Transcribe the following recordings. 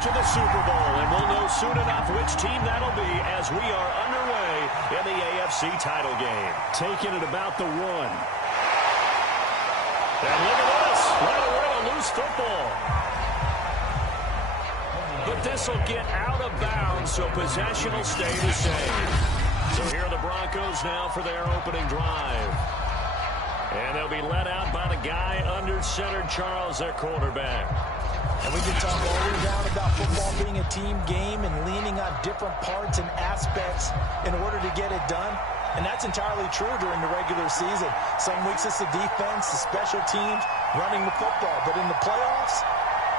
to the Super Bowl, and we'll know soon enough which team that'll be as we are underway in the AFC title game. Taking it about the 1. And look at this. Right away, a loose football. But this will get out of bounds, so possession will stay the same. So here are the Broncos now for their opening drive. And they'll be led out by the guy under center, Charles, their quarterback. And we can talk all the way down about football being a team game and leaning on different parts and aspects in order to get it done. And that's entirely true during the regular season. Some weeks it's the defense, the special teams, running the football. But in the playoffs,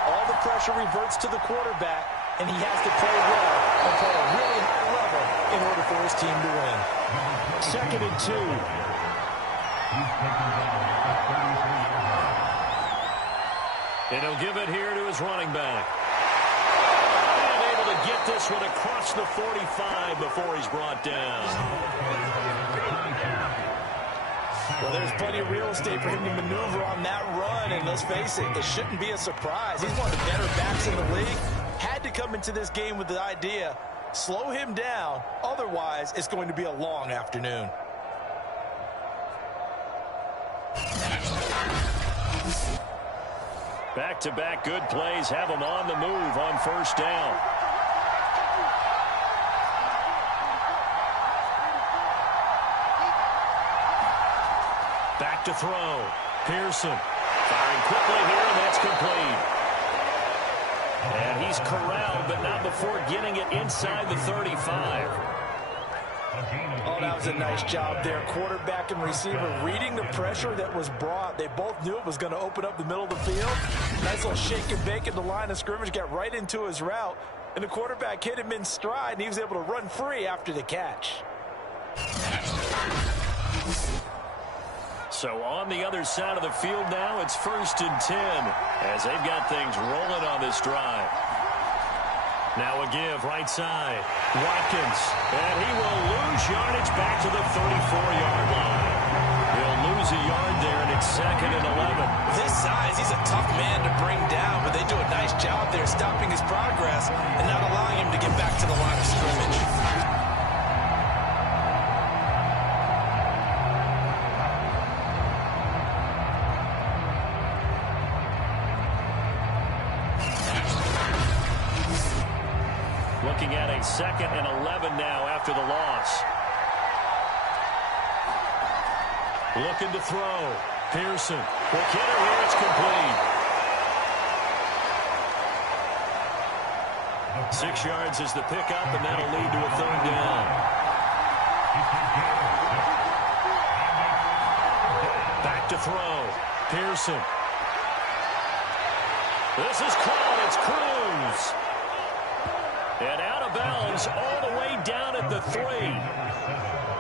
all the pressure reverts to the quarterback, and he has to play well and play a really high level in order for his team to win. 2nd and 2. And he'll give it here to his running back. And able to get this one across the 45 before he's brought down. Well, there's plenty of real estate for him to maneuver on that run, and let's face it, it shouldn't be a surprise. He's one of the better backs in the league. Had to come into this game with the idea, slow him down, otherwise it's going to be a long afternoon. Back-to-back good plays have him on the move on 1st down. Back to throw. Pearson firing quickly here, and that's complete. And he's corralled, but not before getting it inside the 35. Oh, that was a nice job there. Quarterback and receiver reading the pressure that was brought. They both knew it was going to open up the middle of the field. Nice little shake and bake at the line of scrimmage, got right into his route. And the quarterback hit him in stride, and he was able to run free after the catch. So on the other side of the field now, it's 1st and 10 as they've got things rolling on this drive. Now a give right side. Watkins. And he will lose yardage back to the 34-yard line. He'll lose a yard there, and it's 2nd and 11. With his size, he's a tough man to bring down, but they do a nice job there stopping his progress and not allowing him to get back to the line of scrimmage. Looking at a 2nd and 11 now after the loss. Looking to throw. Pearson. Quick hitter here. It's complete. 6 yards is the pickup, and that'll lead to a 3rd down. Back to throw. Pearson. This is caught. It's Cruz. And out of bounds all the way down at the 3.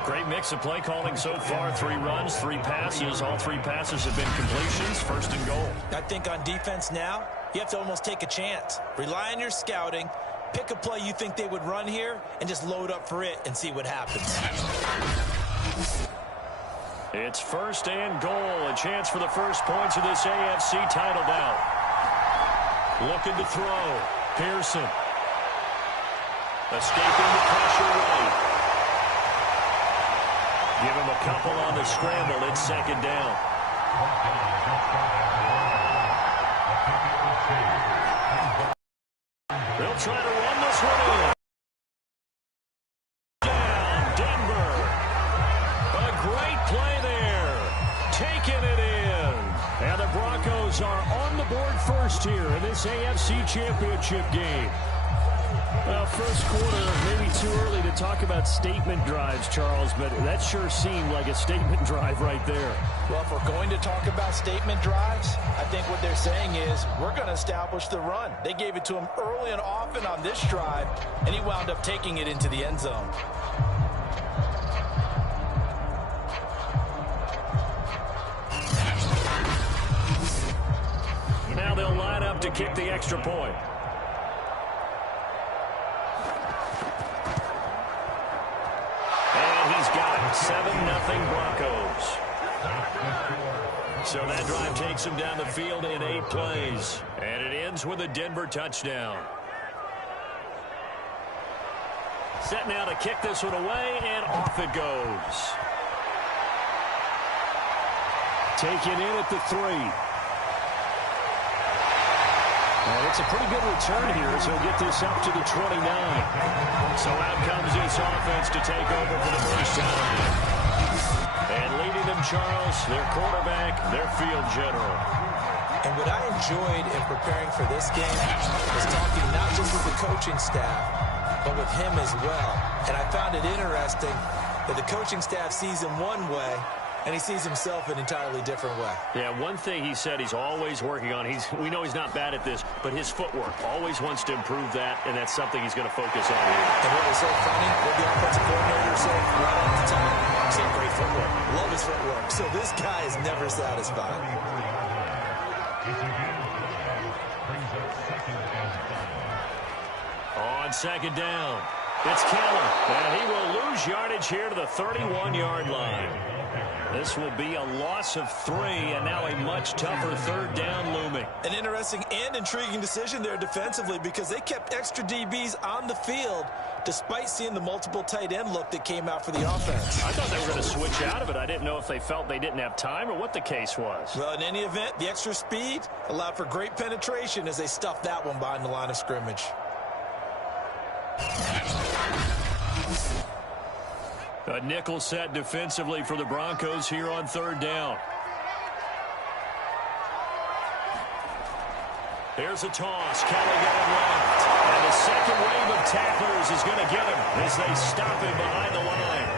Great mix of play calling so far. 3 runs, 3 passes. All 3 passes have been completions. 1st and goal. I think on defense now, you have to almost take a chance. Rely on your scouting. Pick a play you think they would run here and just load up for it and see what happens. It's 1st and goal. A chance for the first points of this AFC title bout. Looking to throw. Pearson. Escaping the pressure right. Give him a couple on the scramble. It's 2nd down. They'll try to run this one in. Down, Denver. A great play there. Taking it in. And the Broncos are on the board first here in this AFC Championship game. Well, first quarter, maybe too early to talk about statement drives, Charles, but that sure seemed like a statement drive right there. Well, if we're going to talk about statement drives, I think what they're saying is we're going to establish the run. They gave it to him early and often on this drive, and he wound up taking it into the end zone. Now they'll line up to kick the extra point. He's got it. 7-0 Broncos. So that drive takes him down the field in 8 plays. And it ends with a Denver touchdown. Set now to kick this one away, and off it goes. Taken in at the 3. And it's a pretty good return here as he'll get this up to the 29. So out comes this offense to take over for the first time. And leading them, Charles, their quarterback, their field general. And what I enjoyed in preparing for this game was talking not just with the coaching staff, but with him as well. And I found it interesting that the coaching staff sees him one way, and he sees himself an entirely different way. Yeah, one thing he said he's always working on, we know he's not bad at this, but his footwork, always wants to improve that, and that's something he's going to focus on here. And what was so funny, what the offensive coordinator said right at the time, he said great footwork, love his footwork. So this guy is never satisfied. On second down, it's Keller, and he will lose yardage here to the 31-yard line. This will be a loss of 3, and now a much tougher third down looming. An interesting and intriguing decision there defensively because they kept extra DBs on the field despite seeing the multiple tight end look that came out for the offense. I thought they were going to switch out of it. I didn't know if they felt they didn't have time or what the case was. Well, in any event, the extra speed allowed for great penetration as they stuffed that one behind the line of scrimmage. A nickel set defensively for the Broncos here on third down. Here's a toss. Kelly going left. And the second wave of tacklers is going to get him as they stop him behind the line.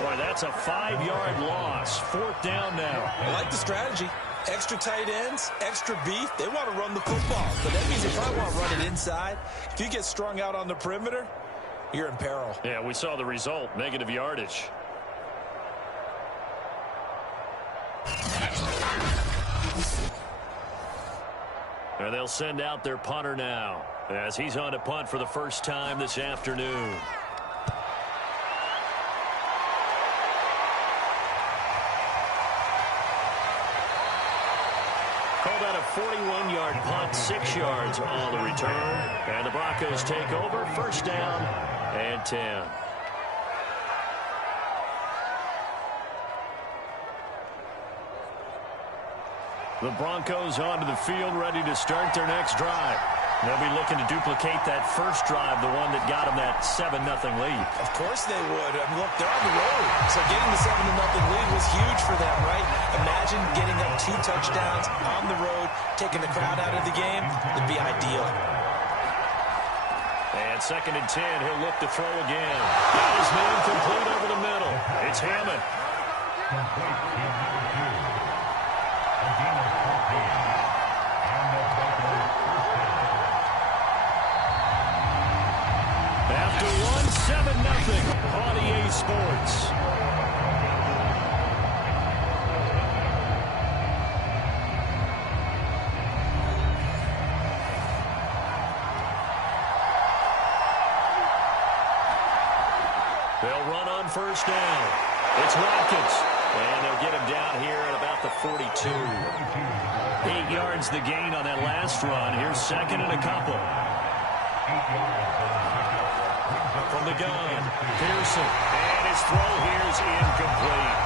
Boy, that's a 5-yard loss. Fourth down now. I like the strategy. Extra tight ends, extra beef. They want to run the football. But that means if I want to run it inside, if you get strung out on the perimeter, you're in peril. Yeah, we saw the result. Negative yardage. And they'll send out their punter now as he's on to punt for the first time this afternoon. Call that a 41-yard punt, 6 yards on the return. And the Broncos take over, first down and 10. The Broncos onto the field, ready to start their next drive. They'll be looking to duplicate that first drive, the one that got them that 7-0 lead. Of course they would. I mean, look, they're on the road. So getting the 7-0 lead was huge for them, right? Imagine getting up 2 touchdowns on the road, taking the crowd out of the game. It'd be ideal. And second and 10, he'll look to throw again. Got his man complete over the middle. It's Hammond. After one, 7-0 on EA Sports. They'll run on first down. It's Watkins. And they'll get him down here at about the 42. 8 yards the gain on that last run. Here's second and a couple. From the gun, Pearson. And his throw here is incomplete.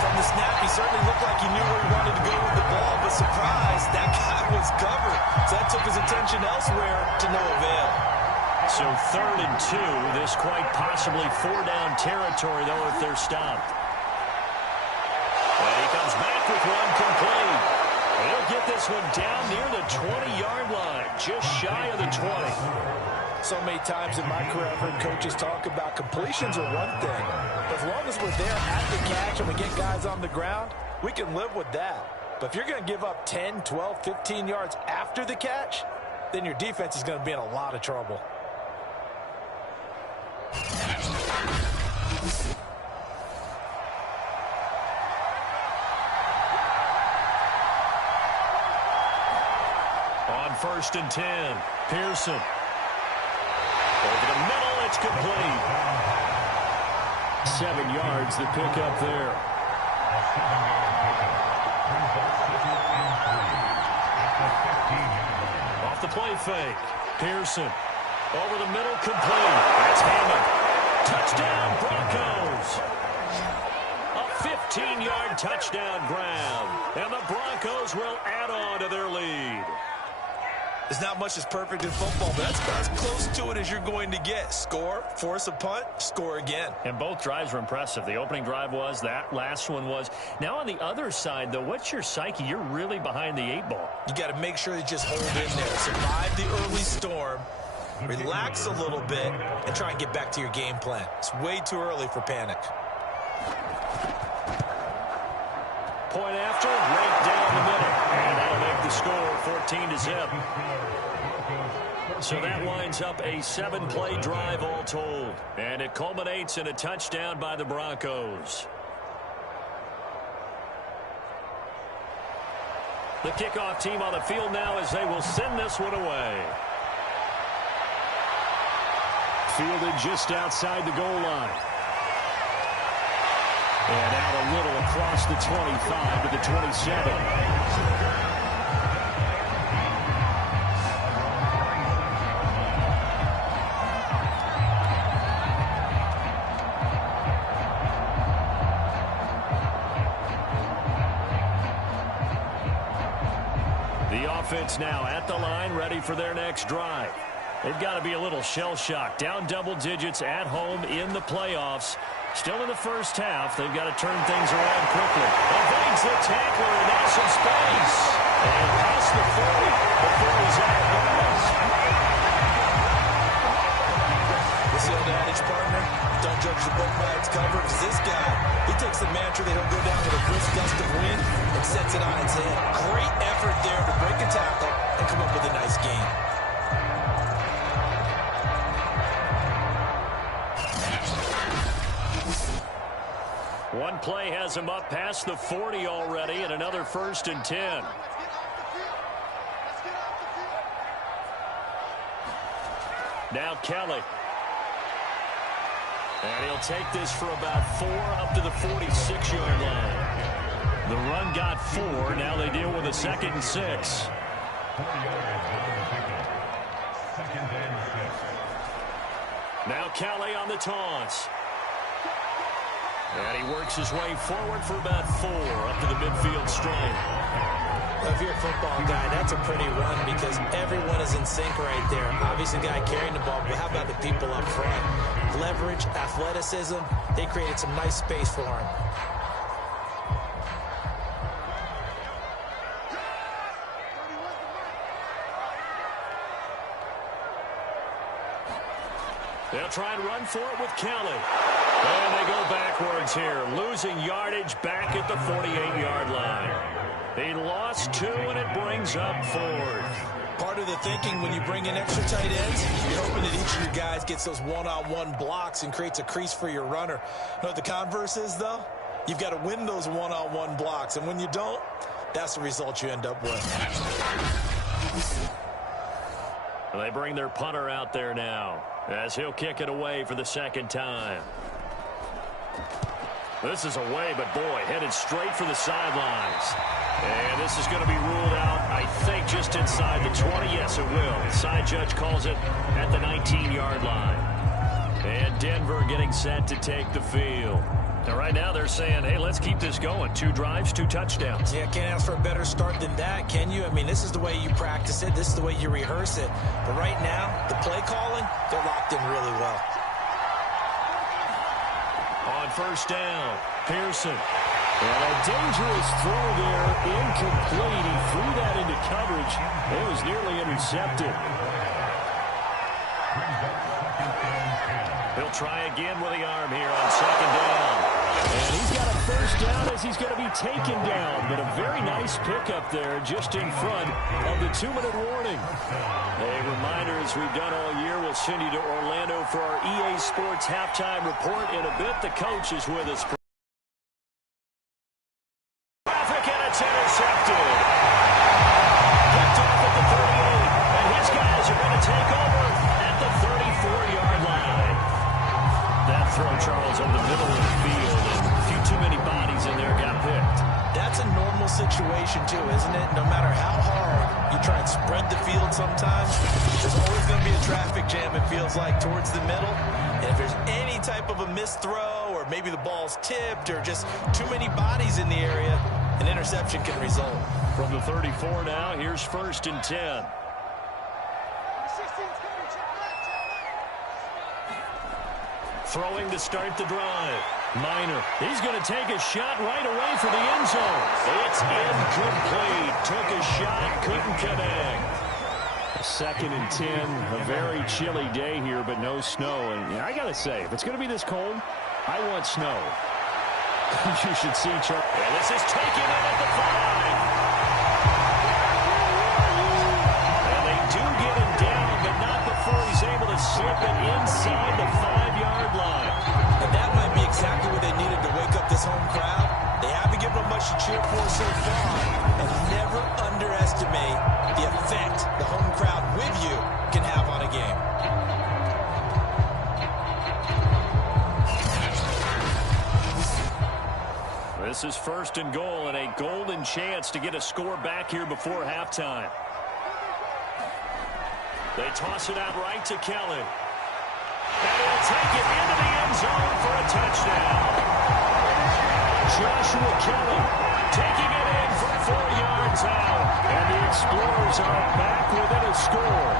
From the snap, he certainly looked like he knew where he wanted to go with the ball, but surprise, that guy was covered. So that took his attention elsewhere to no avail. So third and 2. This quite possibly 4-down territory, though, if they're stopped. And he comes back with one complete. He'll get this one down near the 20-yard line, just shy of the 20. So many times in my career, I've heard coaches talk about completions are one thing. But as long as we're there at the catch and we get guys on the ground, we can live with that. But if you're going to give up 10, 12, 15 yards after the catch, then your defense is going to be in a lot of trouble. On first and 10, Pearson. Over the middle, it's complete. 7 yards, the pickup there. Off the play fake, Pearson. Over the middle, complete. That's Hammond. Touchdown, Broncos. A 15-yard touchdown grab. And the Broncos will add on to their lead. There's not much that's perfect in football, but that's about as close to it as you're going to get. Score, force a punt, score again. And both drives were impressive. The opening drive was, that last one was. Now on the other side, though, what's your psyche? You're really behind the 8-ball. You got to make sure you just hold in there. Survive the early storm, relax a little bit, and try and get back to your game plan. It's way too early for panic. Point after, right down the middle. And that'll make the score 14-0. So that winds up a 7-play drive all told. And it culminates in a touchdown by the Broncos. The kickoff team on the field now as they will send this one away. Fielded just outside the goal line. And out a little across the 25 to the 27. The offense now at the line, ready for their next drive. They've got to be a little shell-shocked. Down double digits at home in the playoffs. Still in the first half, they've got to turn things around quickly. Evades the tackler, and now some space. And past the 40 before he's out of bounds. What's the old adage, partner? Don't judge the book by its cover, because this guy, he takes the mantra that he'll go down with a brisk gust of wind and sets it on its head. Great effort there to break a tackle and come up with a nice game. One play has him up past the 40 already, and another 1st and 10. Now Kelly. And he'll take this for about 4 up to the 46-yard line. The run got 4. Now they deal with a 2nd and 6. Now Kelly on the toss. And he works his way forward for about 4 up to the midfield stripe. Well, if you're a football guy, that's a pretty run because everyone is in sync right there. Obviously, the guy carrying the ball, but how about the people up front? Leverage, athleticism, they created some nice space for him. They'll try and run for it with Kelly. And they go backwards here, losing yardage back at the 48-yard line. He lost 2, and it brings up 4th. Part of the thinking when you bring in extra tight ends, you're hoping that each of your guys gets those one-on-one blocks and creates a crease for your runner. You know what the converse is, though? You've got to win those one-on-one blocks, and when you don't, that's the result you end up with. They bring their punter out there now as he'll kick it away for the 2nd time. This is away, but boy, headed straight for the sidelines. And this is going to be ruled out, I think, just inside the 20. Yes, it will. Side judge calls it at the 19-yard line. And Denver getting set to take the field. And right now they're saying, hey, let's keep this going. 2 drives, 2 touchdowns. Yeah, can't ask for a better start than that, can you? I mean, this is the way you practice it. This is the way you rehearse it. But right now, the play calling, they're locked in really well. On 1st down, Pearson. And a dangerous throw there, incomplete. He threw that into coverage. It was nearly intercepted. He'll try again with the arm here on 2nd down. And he's got a 1st down as he's going to be taken down. But a very nice pickup there just in front of the 2-minute warning. A reminder, as we've done all year, we'll send you to Orlando for our EA Sports halftime report. In a bit, the coach is with us. Traffic, and it's intercepted. Picked off at the 38, and his guys are going to take over at the 34-yard line. That throw, Charles, over the middle of the field, and a few too many bodies in there got picked. That's a normal situation, too, isn't it? No matter how hard you try and spread the field sometimes, there's always going to be a traffic jam, it feels like, towards the middle. And if there's any type of a missed throw or maybe the ball's tipped or just too many bodies in the area, an interception can result. From the 34 now, here's 1st and 10. Throwing to start the drive. Minor. He's going to take a shot right away for the end zone. It's incomplete. Took a shot, couldn't connect. 2nd and 10. A very chilly day here, but no snow. And I got to say, if it's going to be this cold, I want snow. You should see Charlie. And this is taken in at the 5. And they do get him down, but not before he's able to slip it inside the 5-yard line. And that might be exactly what they needed to wake up this home crowd. They haven't given them much to cheer for so far. And never underestimate the effect the home crowd with you can have on a game. This is 1st and goal and a golden chance to get a score back here before halftime. They toss it out right to Kelly. And he'll take it into the end zone for a touchdown. Joshua Kelly taking it in from 4 yards out. And the Explorers are back within a score.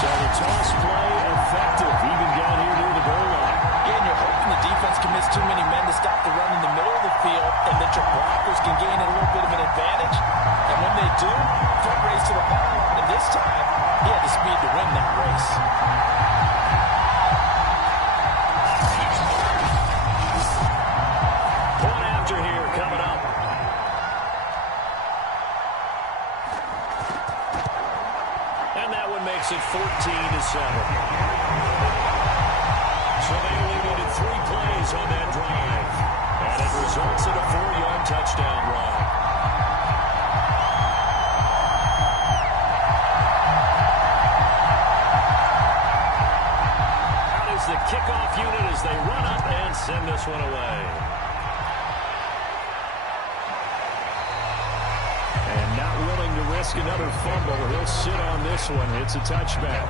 So the toss play effective, even down here near the goal line. Yeah, and you're hoping the defense commits too many men to stop the run in the middle of the field and that your blockers can gain a little bit of an advantage. And when they do, foot race to the ball. And this time, he had the speed to win that race. Point after here coming up. And that one makes it 14-7. So they only needed 3 plays on that drive. And it results in a 4-yard touchdown run. Out is the kickoff unit as they run up and send this one away. And not willing to risk another fumble. He'll sit on this one. It's a touchback.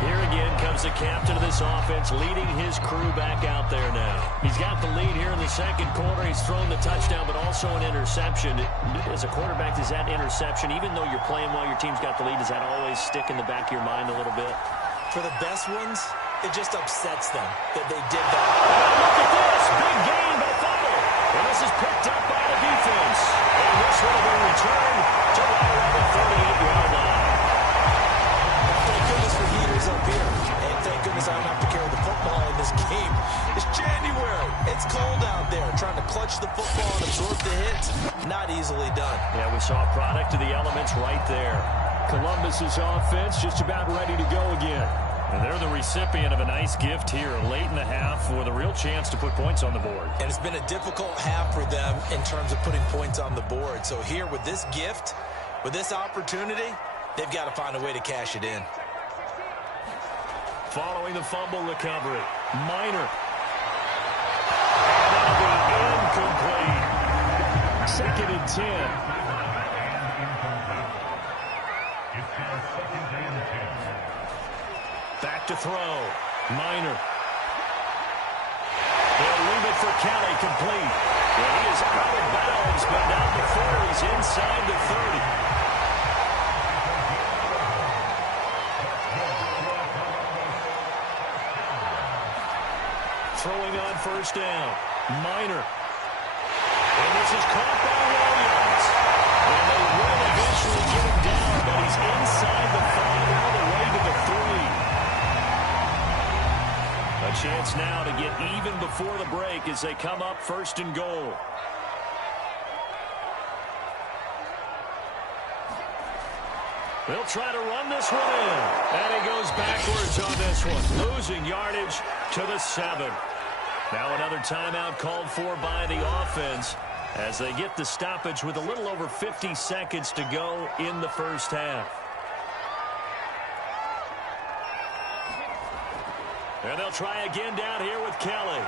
Here again comes the captain of this offense, leading his crew back out there now. He's got the lead here in the 2nd quarter. He's thrown the touchdown, but also an interception. As a quarterback, does that interception, even though you're playing while your team's got the lead, does that always stick in the back of your mind a little bit? For the best ones, it just upsets them that they did that. Look at this. Big gain, but fumble. And this is picked up by the defense. And this one will be returned to right around the 38-yard line. Thank goodness for heaters up here. And thank goodness I don't have to carry the football in this game. It's January. It's cold out there. Trying to clutch the football and absorb the hits, not easily done. Yeah, we saw a product of the elements right there. Columbus's offense just about ready to go again. And they're the recipient of a nice gift here late in the half with a real chance to put points on the board. And it's been a difficult half for them in terms of putting points on the board. So here with this gift, with this opportunity, they've got to find a way to cash it in. Following the fumble recovery, Minor. And that'll be incomplete. 2nd and 10. Back to throw. Minor. They'll leave it for Kelly, complete. And he is out of bounds, but not before he's inside the 30. Throwing on 1st down. Minor. And this is caught by Williams. And they will eventually get him down, but he's inside the 5 all the way to the 3. A chance now to get even before the break as they come up 1st and goal. They'll try to run this one in. And he goes backwards on this one, losing yardage to the 7. Now another timeout called for by the offense as they get the stoppage with a little over 50 seconds to go in the 1st half. And they'll try again down here with Kelly.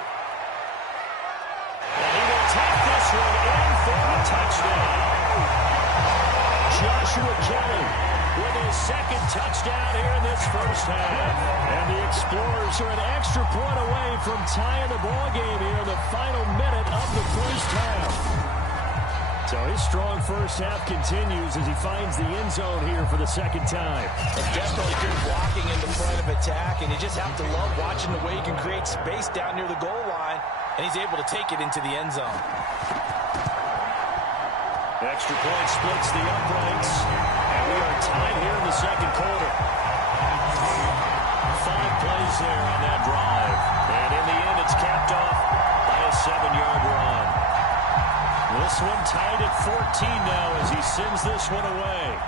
And he will take this one in for a touchdown. Joshua Kelly with his second touchdown here in this first half. And the Explorers are an extra point away from tying the ball game here in the final minute of the first half. So his strong first half continues as he finds the end zone here for the second time. And definitely good blocking in the front of attack, and you just have to love watching the way he can create space down near the goal line, and he's able to take it into the end zone. Extra point splits the uprights, and we are tied here in the second quarter. 5 plays there on that drive, and in the end it's capped off by a 7-yard run. This one tied at 14 now as he sends this one away.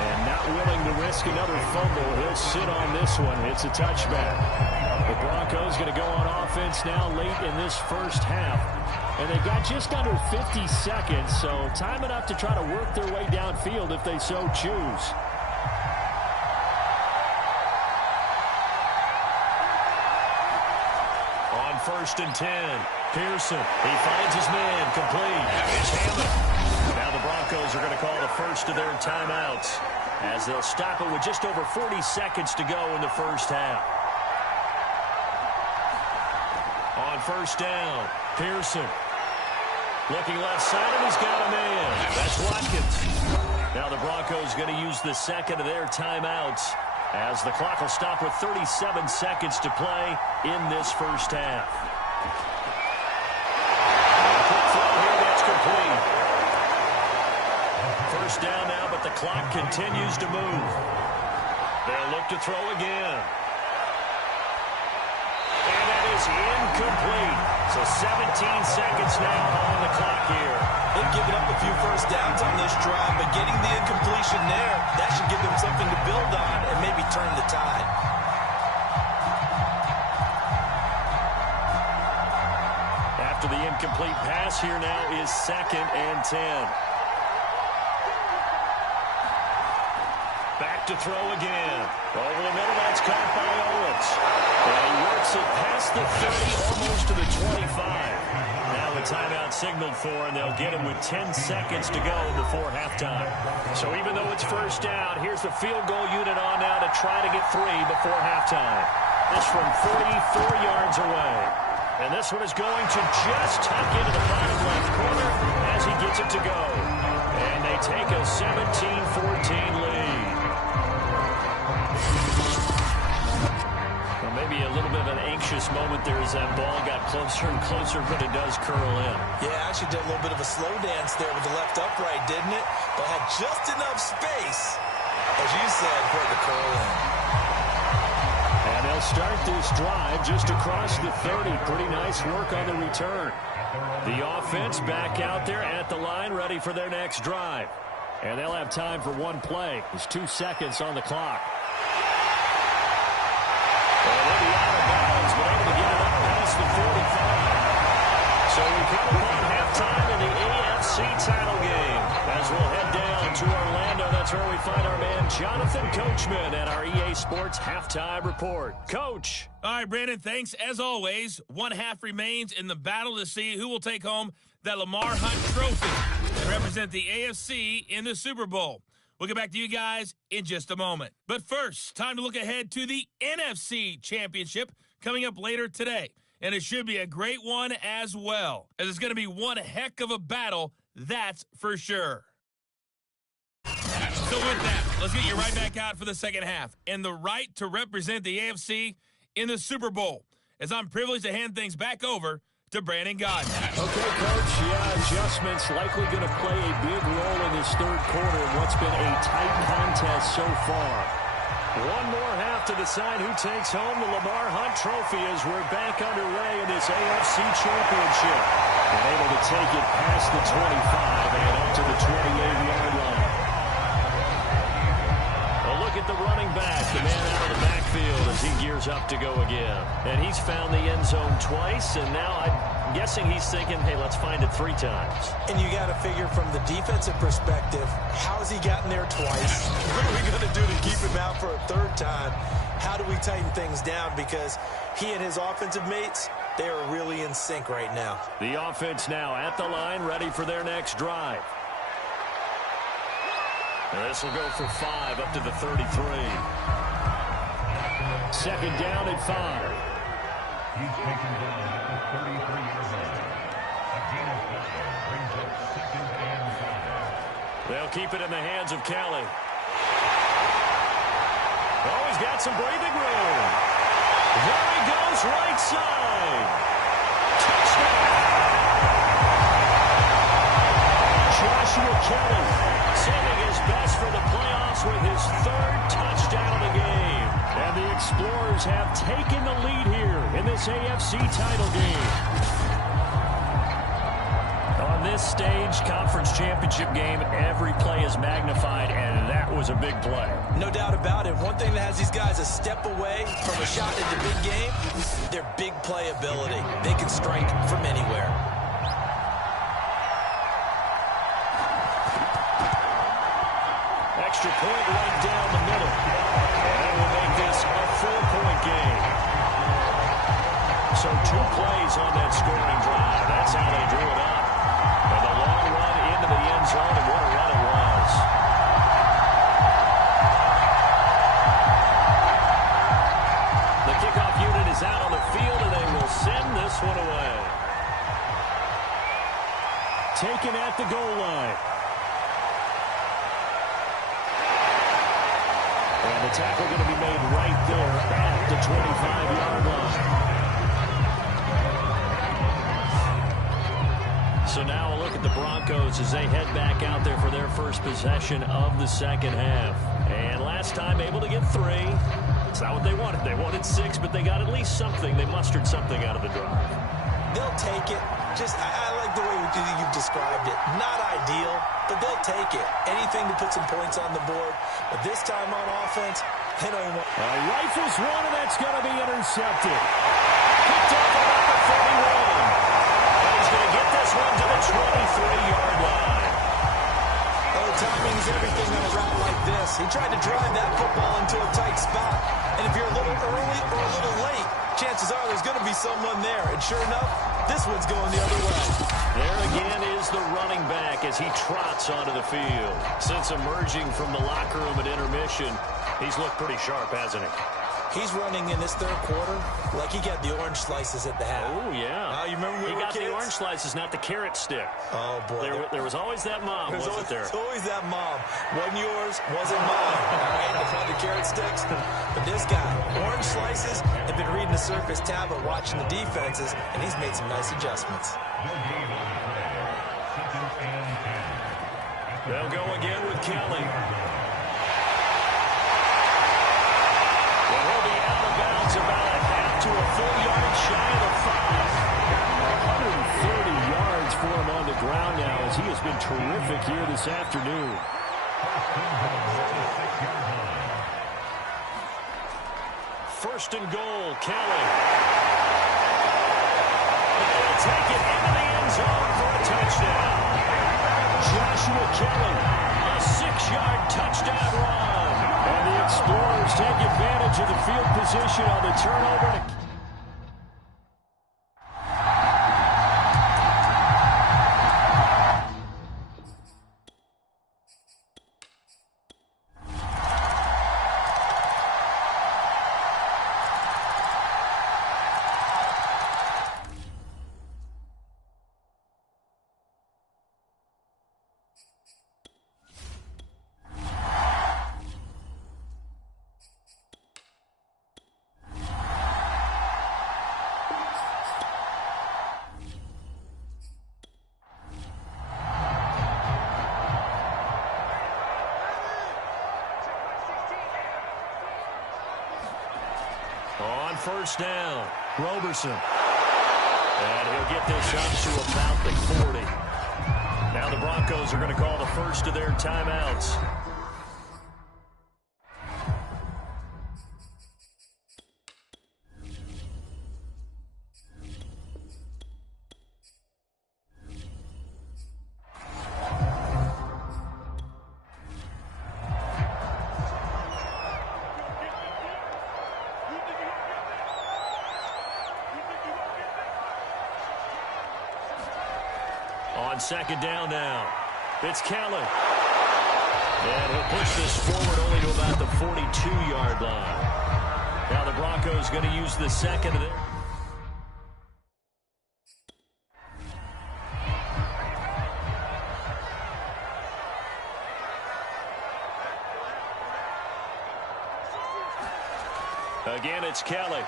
And not willing to risk another fumble, he'll sit on this one. It's a touchback. The Broncos going to go on offense now late in this first half. And they've got just under 50 seconds, so time enough to try to work their way downfield if they so choose. On 1st and 10, Pearson. He finds his man, complete. It's Hammond. Now the Broncos are going to call the first of their timeouts as they'll stop it with just over 40 seconds to go in the first half. On 1st down, Pearson. Looking left side, and he's got a man. That's Watkins. Now the Broncos going to use the second of their timeouts as the clock will stop with 37 seconds to play in this first half. Quick throw here, that's complete. First down now, but the clock continues to move. They'll look to throw again. And that is incomplete. So 17 seconds now on the clock here. They've given up a few first downs on this drive, but getting the incompletion there, that should give them something to build on and maybe turn the tide. After the incomplete pass, here now is 2nd and 10. Back to throw again. Over the middle, that's caught by Owens. And he works it past the 30, almost to the 25. Now the timeout signaled for, and they'll get him with 10 seconds to go before halftime. So even though it's first down, here's the field goal unit on now to try to get 3 before halftime. This from 44 yards away. And this one is going to just tuck into the bottom left corner as he gets it to go. And they take a 17-14 lead. Well, maybe a little bit of an anxious moment there as that ball got closer and closer, but it does curl in. Yeah, actually did a little bit of a slow dance there with the left upright, didn't it? But had just enough space, as you said, for it to curl in. And they'll start this drive just across the 30. Pretty nice work on the return. The offense back out there at the line, ready for their next drive. And they'll have time for one play. There's 2 seconds on the clock. And they'll be out of bounds, but able to get it up past the 45. So we come upon halftime in the AFC title game. As we'll head down to Orlando, that's where we find our man Jonathan Coachman at our EA Sports Halftime Report. Coach. All right, Brandon, thanks. As always, one half remains in the battle to see who will take home that Lamar Hunt trophy and represent the AFC in the Super Bowl. We'll get back to you guys in just a moment. But first, time to look ahead to the NFC Championship coming up later today. And it should be a great one as well, as it's going to be one heck of a battle, that's for sure. So with that, let's get you right back out for the second half and the right to represent the AFC in the Super Bowl, as I'm privileged to hand things back over to Brandon Gaudin. Okay, Coach. Yeah, adjustments likely going to play a big role in this third quarter in what's been a tight contest so far. One more half to decide who takes home the Lamar Hunt trophy as we're back underway in this AFC Championship. And able to take it past the 25 and up to the 28-yard line. A look at the running back, the man out of the backfield as he gears up to go again. And he's found the end zone twice, and now I'm guessing he's thinking, hey, let's find it 3 times. And you got to figure from the defensive perspective, how has he gotten there twice? What are we going to do to keep him out for a 3rd time? How do we tighten things down? Because he and his offensive mates, They are really in sync right now. The offense now at the line, ready for their next drive. And this will go for 5 up to the 33. Second down at 5. He's taken down at the 33-yard line. A gain of 5 brings up second and 5. They'll keep it in the hands of Kelly. Oh, he's got some breathing room. There he goes, right side. Touchdown. Joshua Kelly saving his best for the playoffs with his 3rd touchdown of the game. And the Explorers have taken the lead here in this AFC title game. On this stage, conference championship game, every play is magnified, and that was a big play. No doubt about it. One thing that has these guys a step away from a shot at the big game, their big play ability. They can strike from anywhere. Extra point right down the middle. And that will make this a 4-point game. So 2 plays on that scoring drive. That's how they drew it up. And the long run into the end zone, and what a run it was. The kickoff unit is out on the field, and they will send this one away. Taken at the goal line. And the tackle going to be made right there at the 25-yard line. So now a look at the Broncos as they head back out there for their first possession of the second half. And last time able to get 3. It's not what they wanted. They wanted 6, but they got at least something. They mustered something out of the drive. They'll take it. I like the way you've described it. Not ideal, but they'll take it. Anything to put some points on the board. But this time on offense, they don't even want... Rifles one, and that's going to be intercepted. Picked up about the 31. And he's going to get this one to the 23-yard line. Oh, timing is everything on a route like this. He tried to drive that football into a tight spot. And if you're a little early or a little late, chances are there's going to be someone there. And sure enough, this one's going the other way. There again is the running back as he trots onto the field. Since emerging from the locker room at intermission, he's looked pretty sharp, hasn't he? He's running in this 3rd quarter like he got the orange slices at the half. Oh, yeah. You remember when he we were got kids? the orange slices, not the carrot stick. Oh, boy. There was always that mom, wasn't there? There's always that mom. Wasn't yours, wasn't mine. All right, the carrot sticks. But this guy, orange slices, have been reading the surface tablet, watching the defenses, and he's made some nice adjustments. They'll go again with Kelly. He'll be out of bounds about a half to a full yard shy of the 5. 130 yards for him on the ground now as he has been terrific here this afternoon. First and goal, Kelly. They'll take it into the end zone for a touchdown. Joshua Kelly, a 6-yard touchdown run. And the Explorers take advantage of the field position on the turnover. On first down, Roberson. And he'll get this up to about the 40. Now the Broncos are going to call the first of their timeouts. On second down now, it's Kelly. And he'll push this forward only to about the 42-yard line. Now the Broncos going to use the second of their... Again, it's Kelly. Oh,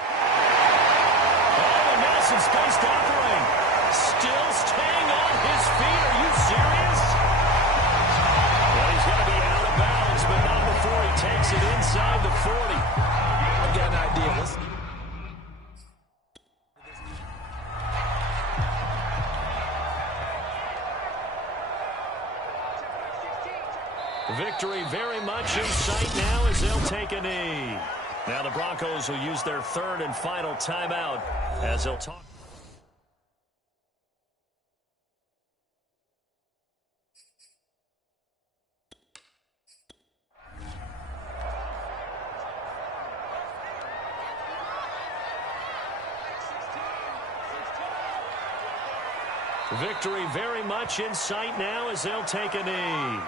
and now some space to operate. Still staying on his feet. Are you serious? Well, he's going to be out of bounds, but not before he takes it inside the 40. I've got an idea. Listen. Victory very much in sight now as they'll take a knee. Now the Broncos will use their third and final timeout as they'll talk. Victory very much in sight now as they'll take a knee.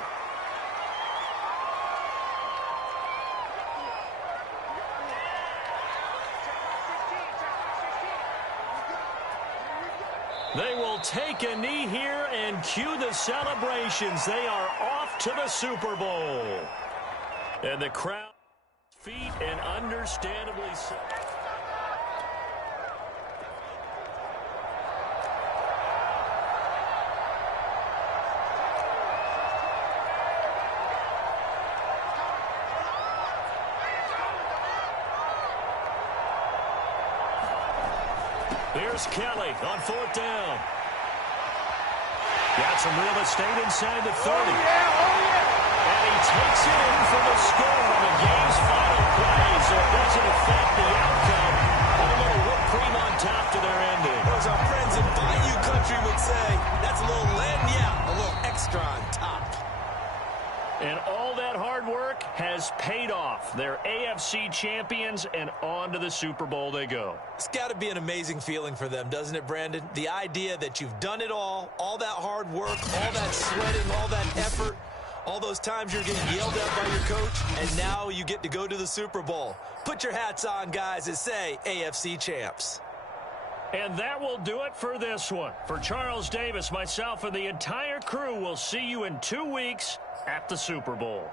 They will take a knee here and cue the celebrations. They are off to the Super Bowl. And the crowd, feet and understandably so. Here's Kelly on fourth down. Got some real estate inside the 30. And he takes it in for the score on the game's final play, so it doesn't affect the outcome. But a little whipped cream on top to their ending. As our friends in Bayou Country would say, that's a little a little extra on top. And all that hard work has paid off. They're AFC champions, and on to the Super Bowl they go. It's got to be an amazing feeling for them, doesn't it, Brandon? The idea that you've done it all that hard work, all that sweating, all that effort, all those times you're getting yelled at by your coach, and now you get to go to the Super Bowl. Put your hats on, guys, and say AFC champs. And that will do it for this one. For Charles Davis, myself, and the entire crew, we'll see you in 2 weeks at the Super Bowl.